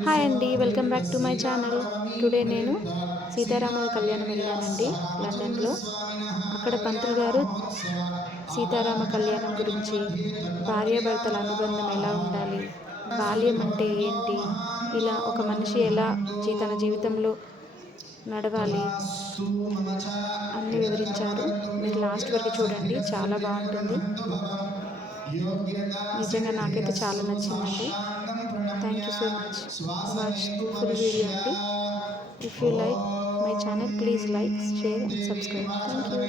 Hi అండి welcome back to my channel today నేను సీతారాముల కళ్యాణం వెళ్ళానండి లండన్లో. అక్కడ పంతులు గారు సీతారామ కళ్యాణం గురించి భార్యాభర్తల అనుబంధం ఎలా ఉండాలి బాల్యం అంటే ఏంటి ఇలా ఒక మనిషి ఎలా తన జీవితంలో నడవాలి అన్ని వివరించారు. మీరు లాస్ట్ వరకు చూడండి చాలా బాగుంటుంది. నిజంగా నాకైతే చాలా నచ్చిందండి thank you so much watch full video అండి if you like my channel please like share and subscribe thank you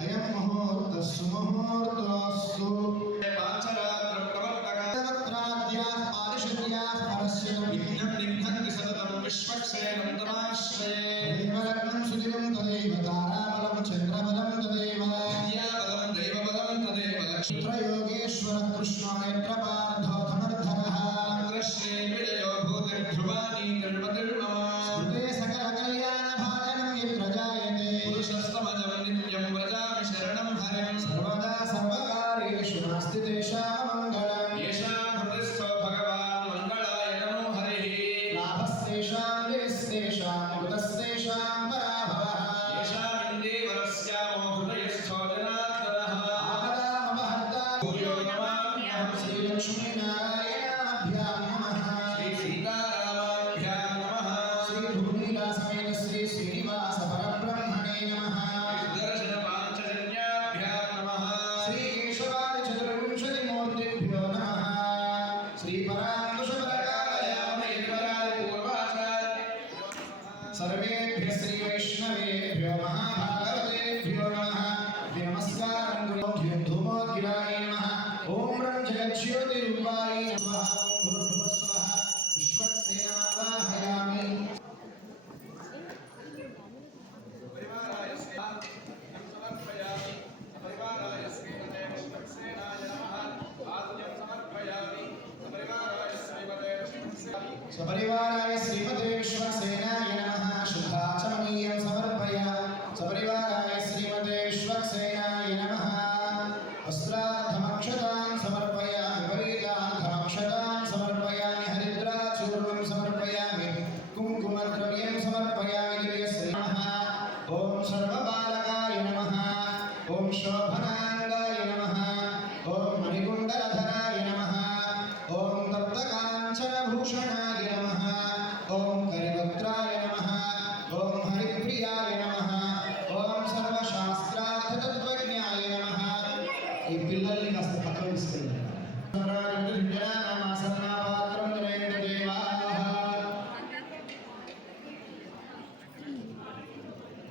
అయం ముహూర్త సుముహూర్తోస్తు ज्योतिरूपाय नमः भूर्भुवस्वः विश्वक्सेनावाहयामि परिवाराय सपरिवाराय श्रीमते विश्वक्सेनाय नमः। शुद्धाचमनीयं समर्पयामि सपरिवाराय श्रीमते विश्वक्सेनाय नमः। वस्त्रा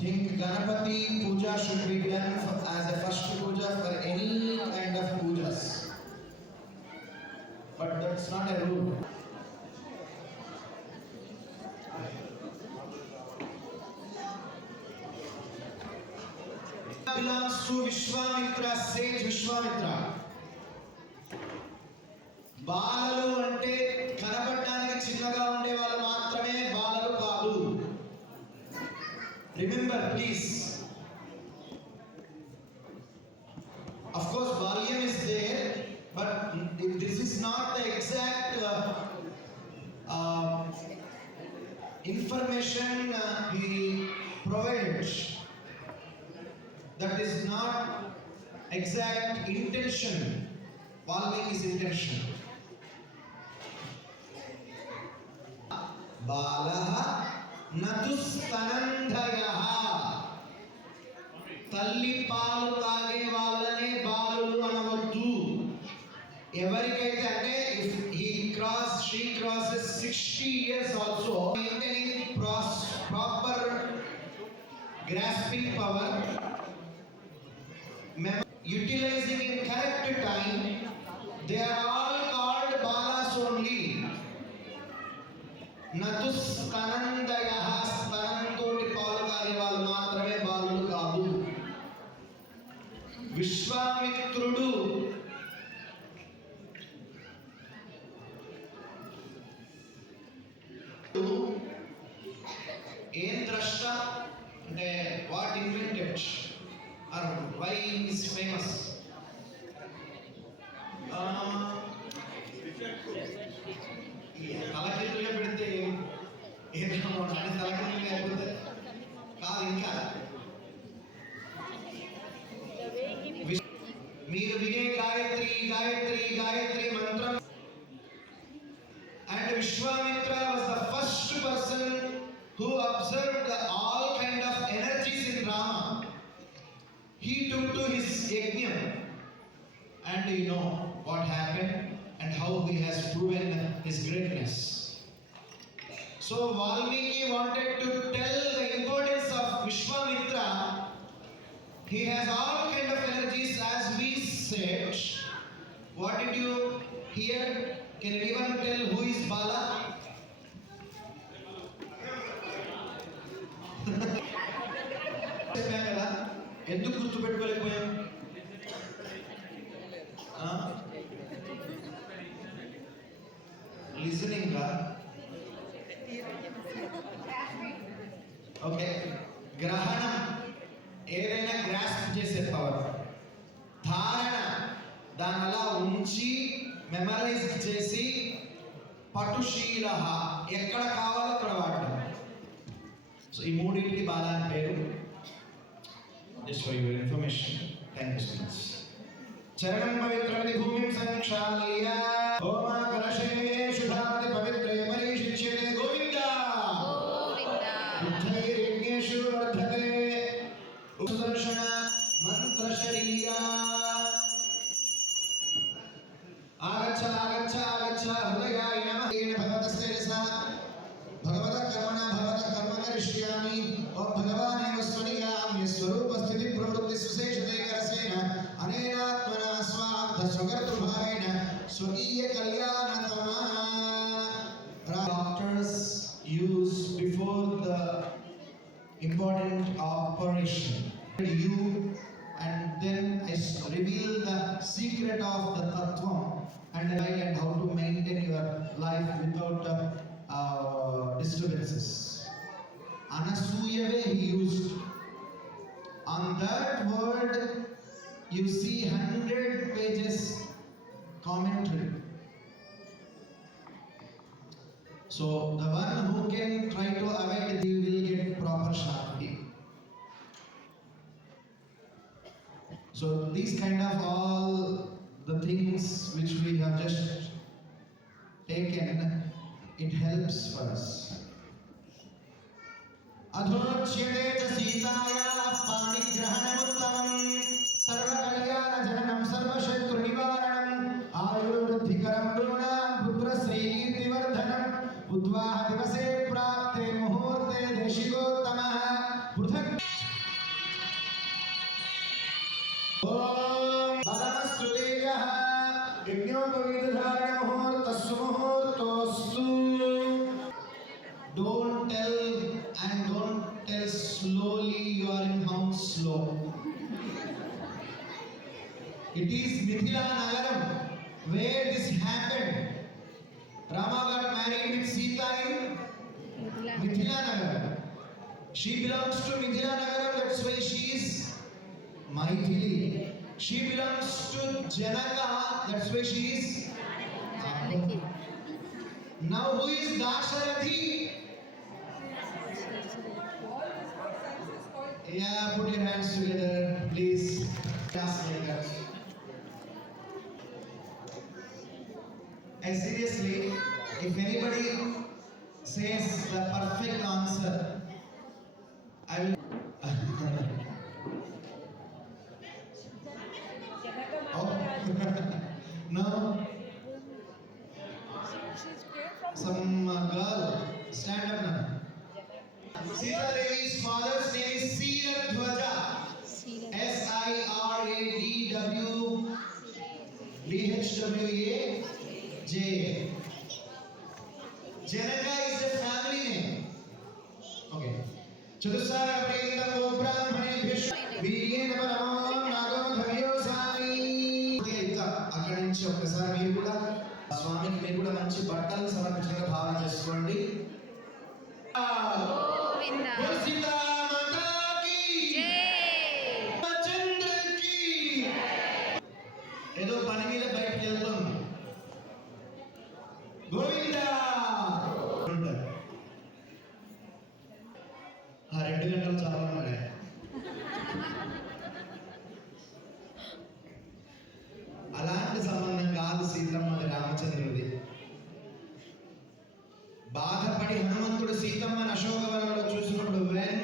think Ganapati puja should be done for, as a first puja for any kind of pujas. But that's not a rule. belongs to Vishwamitra, sage Vishwamitra. Bal Remember, please. Of course, volume is there, but this is not the exact uh, uh, information uh, provides. That is not exact intention. Volume is intention. बालः బాలః నతుస్తనంధయః తల్లి పాలు తాగే వాళ్ళనే బాలులు అనవద్దు ఎవరికైతే అంటే if he cross she crosses sixty years also maintaining pros proper grasping power utilizing in correct time they are all స్తనందయ స్తనంతో పాలు తాగే వాళ్ళు మాత్రమే బాలులు కాదు. విశ్వామిత్రుడు ఏం ద్రష్ట? అంటే what invented. Or why is famous ఏమో అని తలకిందులు లేకపోతే కాదు ఇంకా విశ్- మీరు వినే గాయత్రి గాయత్రి గాయత్రి మంత్రం and Vishwamitra was the first person who observed all kind of energies in Rama he took to his yajna and you know what happened and how he has proven his greatness so valmiki wanted to tell the importance of vishwamitra he has all kind of energies as we said what did you hear can anyone tell who is bala చెప్పాం కదా ఎందుకు పటుశీల ఎక్కడ కావాలో అక్కడ వాడటం so ఈ మూడింటికి బాధ అని పేరు. Just for your information thank you so much చరణం పవిత్రమది భూమిం సంక్షాళయ. హోమా కలశే శుభాది పవిత్రే పరిశిచ్యతే గోవింద! బుద్ధైర్యజ్ఞేషు వర్ధతే. సుదర్శన మంత్ర శరీరా ఆగచ్చ ఆగచ్చ Doctors use before the important operation. You and then I reveal the secret of the Tattvam and like and how to maintain your life without uh, disturbances. Anasuyave he used. On that word, you see hundred pages commentary. So the one who can try to avoid it will get proper shanti. So these kind of all the things which we have just taken, it helps for us. अधोच्यते च सीतायाः पाणिग्रहणमुत्तमम् It is Mithila Nagaram where this happened. Rama got married with Sita in Mithila Nagaram. She belongs to Mithila Nagaram, that's why she is Maithili. She belongs to Janaka, that's why she is. Now who is Dasharathi? Yeah, put your hands together, please. Just And seriously, if anybody says the perfect answer, I will. J. Janaka is a family name. Okay. Chatusara Preta Brahmane Bhishma Virena Paramam Nagam Dhavyosani ఇంకా అక్కడి నుంచి ఒకసారి మీరు కూడా స్వామికి మీరు కూడా మంచి బట్టలు సమర్పించగా భావన చేసుకోండి గోవింద బాధపడి హనుమంతుడు సీతమ్మని అశోకవనంలో చూసినప్పుడు when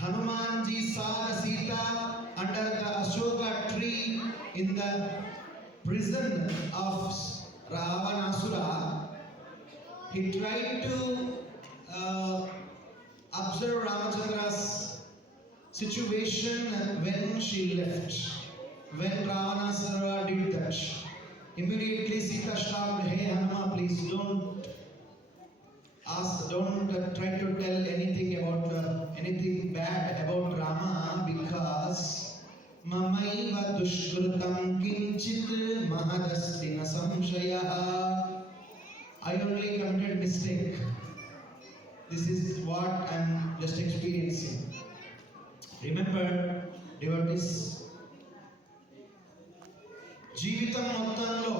Hanuman ji saw Sita under the Ashoka tree in the prison of Ravanasura, he tried to uh, observe Ramachandra's situation when she left. When Ravanasura did that, immediately Sita stopped, Hey Hanuma, please don't Don't try to tell anything about uh, anything bad about Rama because Mamayva Dushkrutam Kinchit Mahadastina Samshaya. I only committed mistake. This is what I'm just experiencing. Remember, devotees, జీవితం మొత్తంలో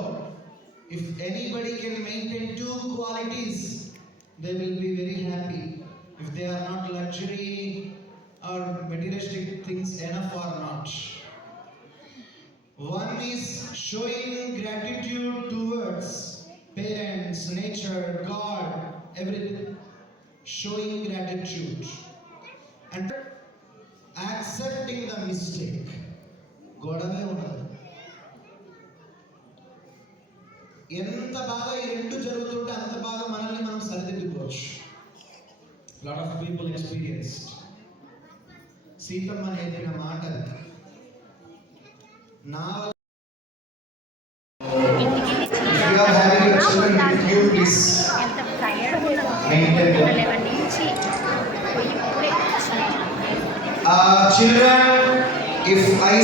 if anybody can maintain two qualities they will be very happy if they are not luxury or materialistic things enough or not. One is showing gratitude towards parents, nature, God, everything. Showing gratitude and accepting the mistake. God, I ఎంత బాగా ఈ రెండు జరుగుతుంటే అంత బాగా మనల్ని మనం సరిదిద్దుకోవచ్చు. Lot of people experience Seethamma నేర్పిన మాట నా Uh, children, if I